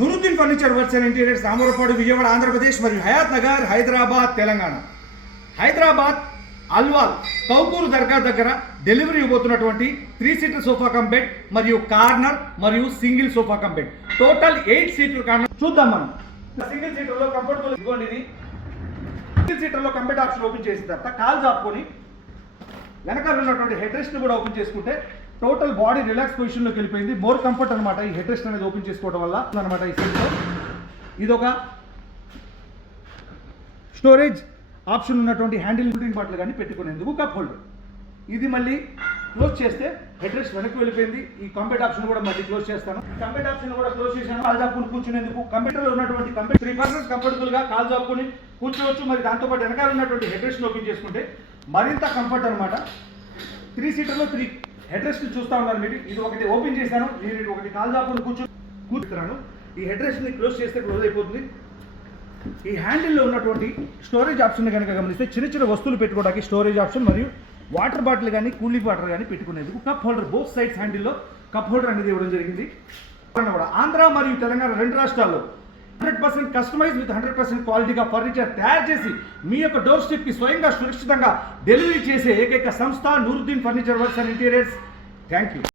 Nooruddin furniture works and interiors, Ramavarapadu, Vijayawada, Andhra Pradesh మరియు హయాత్ నగర్, హైదరాబాద్, తెలంగాణ. హైదరాబాద్ అల్వాల్ కౌకూరు దర్గా దగ్గర డెలివరీ ఇవ్వబోతున్నటువంటి 3 సీటర్ సోఫా కమ్ బెడ్ మరియు కార్నర్ మరియు single sofa cum bed, total 8 seater corner చూద్దాం మనం. సింగిల్ సీటర్లో కంఫర్టబుల్ ఇవ్వండి. ఇది సింగిల్ సీటర్లో కంబెడ్ ఆప్షన్ ఓపెన్ చేసిన తర్వాత కాల్ జాపుకొని వెనకాల ఉన్నటువంటి హెడ్ రెస్ట్ కూడా ఓపెన్ చేసుకుంటే టోటల్ బాడీ రిలాక్స్ పొజిషన్లోకి వెళ్ళిపోయింది. మోర్ కంఫర్ట్ అనమాట ఈ హెడ్ రెస్ట్ అనేది ఓపెన్ చేసుకోవడం వల్ల అనమాట. ఈ సీట్లో ఇదొక స్టోరేజ్ ఆప్షన్ ఉన్నటువంటి హ్యాండిల్ డ్రింక్ బాటిల్ కానీ పెట్టుకునేందుకు కప్ హోల్డర్. ఇది మళ్ళీ క్లోజ్ చేస్తే హెడ్ రెస్ట్ వెనక్కి వెళ్ళిపోయింది. ఈ కంబెడ్ ఆప్షన్ కూడా మళ్ళీ క్లోజ్ చేస్తాను. కంబెడ్ ఆప్షన్ కూడా క్లోజ్ చేశాను. కాల్ జాపుకుని కూర్చునేందుకు కంప్యూటర్లో ఉన్నటువంటి కంప్యూటర్ 3 పర్సన్స్ కంఫర్టబుల్గా కాల్ జాపుకుని కూర్చోవచ్చు. మరి దాంతోపాటు వెనకాల ఉన్నటువంటి హెడ్ రెస్ట్ ఓపెన్ చేసుకుంటే మరింత కంఫర్ట్ అనమాట. 3 సీటర్లో 3 హెడ్ రెస్ట్ చూస్తూ ఉన్నారు మీరు. ఇది ఒకటి ఓపెన్ చేశాను, నేను ఒకటి కాల్ జాపుకుని కూర్చున్నాను. ఈ హెడ్ రెస్ట్ని క్లోజ్ చేస్తే క్లోజ్ అయిపోతుంది. ఈ హ్యాండిల్లో ఉన్నటువంటి స్టోరేజ్ ఆప్షన్ కనుక గమనిస్తే చిన్న చిన్న వస్తువులు పెట్టుకోవడానికి స్టోరేజ్ ఆప్షన్ మరియు వాటర్ బాటిల్ కానీ కూలింగ్ వాటర్ కానీ పెట్టుకునేందుకు కప్ హోల్డర్. బోత్ సైడ్స్ హ్యాండిల్లో కప్ హోల్డర్ అనేది ఇవ్వడం జరిగింది. కూడా ఆంధ్ర మరియు తెలంగాణ 2 రాష్ట్రాల్లో 100% కస్టమైజ్ విత్ 100% క్వాలిటీగా ఫర్నిచర్ తయారు చేసి మీ యొక్క డోర్ స్టెప్కి స్వయంగా సురక్షితంగా డెలివరీ చేసే ఏకైక సంస్థ Nooruddin furniture works and interiors. Thank you.